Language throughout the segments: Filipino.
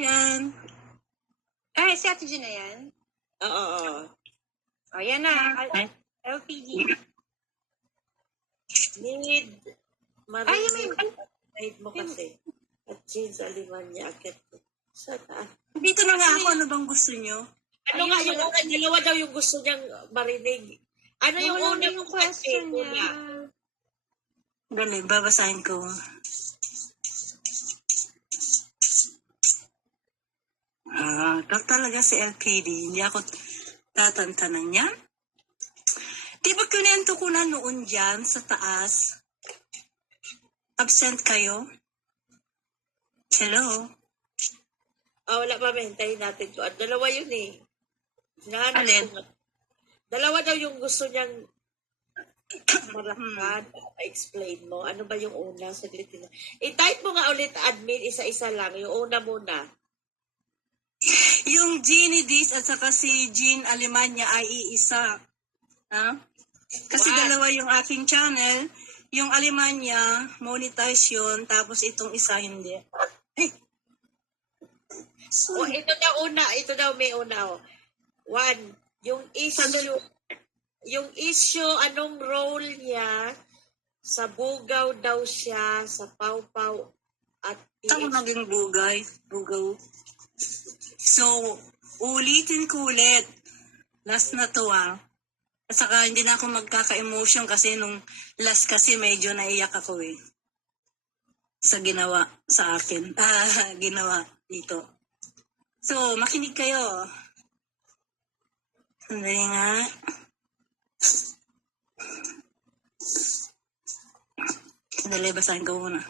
Yan. Ay, si Ate Gina yan? Oo. O, yan na. LPD. Need Ay, marinig. may... Need mo kasi. At jeans, aliman niya. Akit. Sana. Dito na nga ako. Ano bang gusto nyo? Ano nga yung una? Dalawa daw yung gusto niyang marinig. Ano yung una yung question niya? Galing, babasahin ko. Talaga si LPD. Hindi ako tatantanan yan. Di ba kinento ko na noon dyan sa taas? Absent kayo? Hello? Wala pa, hintayin natin to. At dalawa yun eh. Hinahanap Alin? ko nga. Dalawa daw yung gusto niyang marakan. Pa-explain mo. Ano ba yung una? Saglit na. I-type mo nga ulit, admin, isa-isa lang. Yung una muna. Yung Jeannie Diz at saka si Jean Alemania ay iisa. Ha? Kasi dalawa yung aking channel. Yung Alemania, monetize yun. Tapos itong isa, hindi. Ito daw una. Ito daw may una. One, yung issue. Yung issue, anong role niya sa bugaw daw siya, sa pawpaw at Saan naging bugay? Bugaw. So, ulitin ko ulit. Last na to At saka hindi na ako magkaka-emotion kasi nung last kasi medyo naiyak ako sa ginawa sa akin. Ginawa dito. So, makinig kayo. Sandali nga. Sandali, basahin ko muna.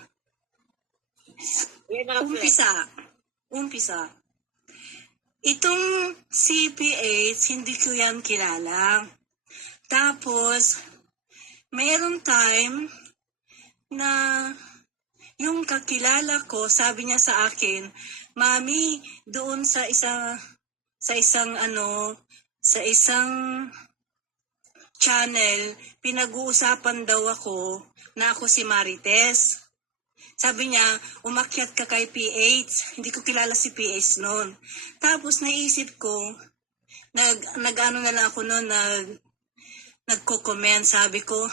Umpisa. Itong CPH, hindi ko yan kilala. Tapos, mayroong time na yung kakilala ko, sabi niya sa akin, Mami, doon sa isang channel, pinag-uusapan daw ako na ako si Marites. Sabi niya, umakyat ka kay PH. Hindi ko kilala si PH noon. Tapos naisip ko, nag-ano na lang ako noon, nagko-comment. Sabi ko,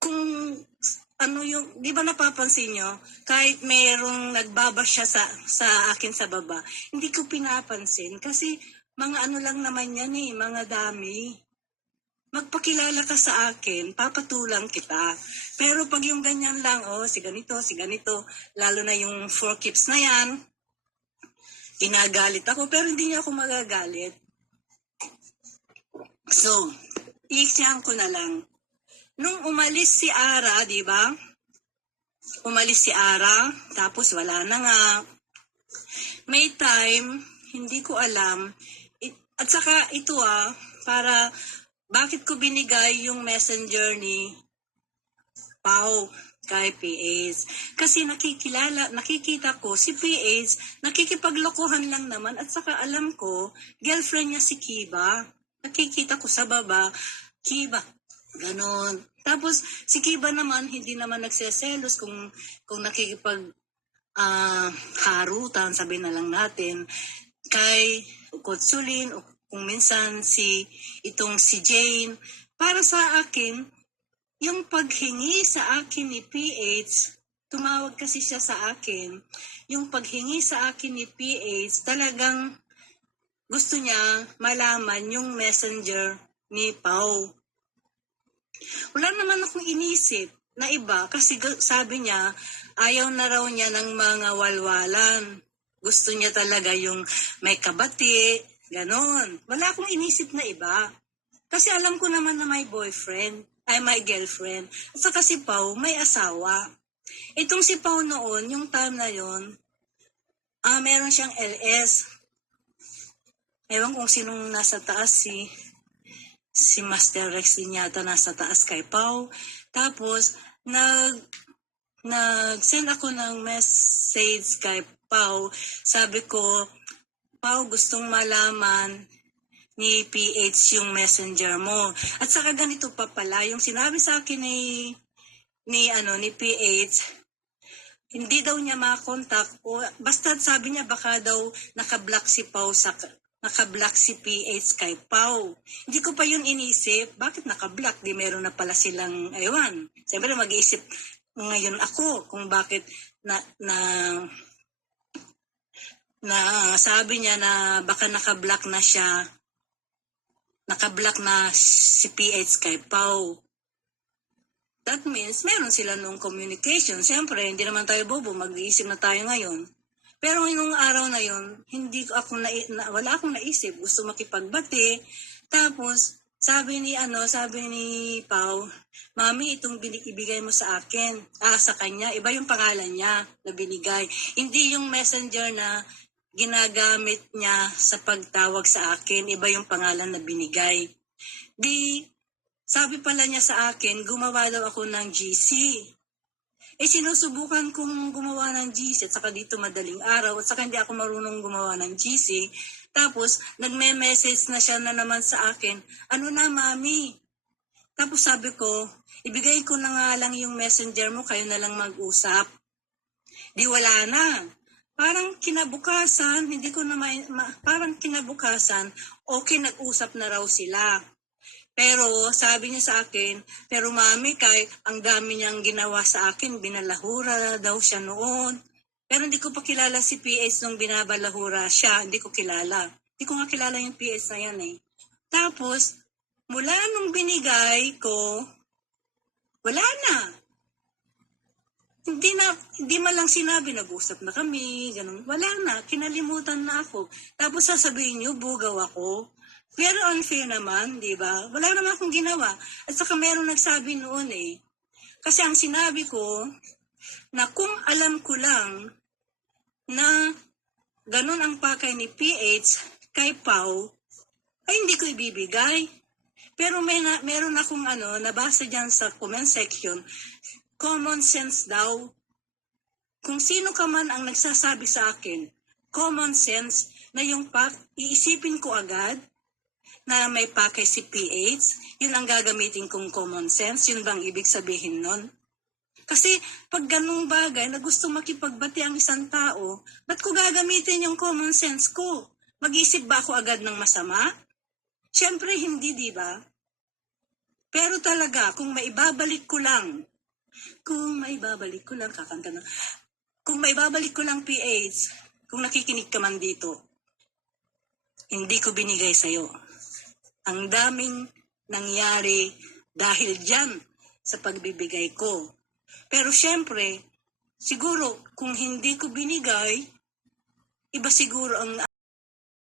kung ano yung, di ba napapansin nyo, kahit mayroong nagbaba siya sa akin sa baba, hindi ko pinapansin. Kasi mga ano lang naman yan mga dami. Magpakilala ka sa akin, papatulang kita. Pero pag yung ganyan lang, si ganito, lalo na yung 4 keeps na yan, ginagalit ako, pero hindi niya ako magagalit. So, iiksyan ko na lang. Nung umalis si Ara, di ba? Umalis si Ara, tapos wala na nga. May time, hindi ko alam, at saka ito para bakit ko binigay yung messenger ni Pau kay PH? Kasi nakikita ko si PH, nakikipaglokohan lang naman at saka alam ko, girlfriend niya si Kiba. Nakikita ko sa baba, Kiba, ganon. Tapos si Kiba naman, hindi naman nagseselos kung nakikipag harutan, sabi na lang natin, kay Kotsulin o kung minsan si Jane. Para sa akin, yung paghingi sa akin ni PH, tumawag kasi siya sa akin, yung paghingi sa akin ni PH, talagang gusto niya malaman yung messenger ni Pau. Wala naman akong inisip na iba kasi sabi niya, ayaw na raw niya ng mga walwalan. Gusto niya talaga yung may kabati, ganon. Wala akong inisip na iba. Kasi alam ko naman na may boyfriend, may girlfriend. At saka si Pau, may asawa. Itong si Pau noon, yung time na yon, meron siyang LS. Ewan kung sinong nasa taas, si Master Rex din yata nasa taas kay Pau. Tapos, nag-send ako ng message kay Pau. Sabi ko, Pau, gustong malaman ni PH yung messenger mo. At saka ganito pa pala, yung sinabi sa akin ni PH, hindi daw niya makontak o basta sabi niya baka daw naka-block si Pau sa naka-block si PH kay Pau. Hindi ko pa yun inisip. Bakit naka-block? Di meron na pala silang, aywan. Siyempre mag-iisip ngayon ako kung bakit na sabi niya na baka naka-block na siya. Naka-block na si PH kay Pau. That means meron sila nung communication. Siyempre, hindi naman tayo bobo. Mag-iisip na tayo ngayon. Pero nung araw na yon, wala akong naisip. Gusto makipagbati. Tapos, sabi ni Pau, Mami, itong ibigay mo sa akin. Sa kanya. Iba yung pangalan niya na binigay. Hindi yung messenger na ginagamit niya sa pagtawag sa akin. Iba yung pangalan na binigay. Sabi pala niya sa akin, gumawa daw ako ng GC. Sinusubukan kong gumawa ng GC at saka dito madaling araw at saka hindi ako marunong gumawa ng GC. Tapos, nagme-message na siya na naman sa akin, ano na, Mami? Tapos sabi ko, ibigay ko na nga lang yung messenger mo, kayo na lang mag-usap. Di wala na. Parang kinabukasan, okay, nag-usap na raw sila. Pero sabi niya sa akin, pero Mami, kay ang dami niyang ginawa sa akin, binalahura daw siya noon. Pero hindi ko pa kilala si PS nung binabalahura siya, hindi ko kilala. Hindi ko nga kilala yung PS na yan eh. Tapos, mula nung binigay ko, wala na. Hindi man lang sinabi, nag-usap na kami, ganun. Wala na, kinalimutan na ako. Tapos sasabihin niyo, bugaw ako. Pero unfair naman, di ba? Wala naman akong ginawa. At saka meron nagsabi noon eh. Kasi ang sinabi ko, na kung alam ko lang na ganun ang pakay ni PH kay Pau, ay hindi ko ibibigay. Pero meron akong nabasa dyan sa comment section, common sense daw. Kung sino ka man ang nagsasabi sa akin, common sense na yung iisipin ko agad, na may pakay si PH, yun ang gagamitin kong common sense, yun bang ibig sabihin nun? Kasi pag ganung bagay na gusto makipagbati ang isang tao, ba't ko gagamitin yung common sense ko? Mag-isip ba ako agad ng masama? Siyempre hindi, di ba? Pero talaga, kung maibabalik ko lang, kakanta na, kung maibabalik ko lang PH, kung nakikinig ka man dito, hindi ko binigay sa'yo. Ang daming nangyari dahil dyan sa pagbibigay ko. Pero syempre, siguro kung hindi ko binigay, iba siguro ang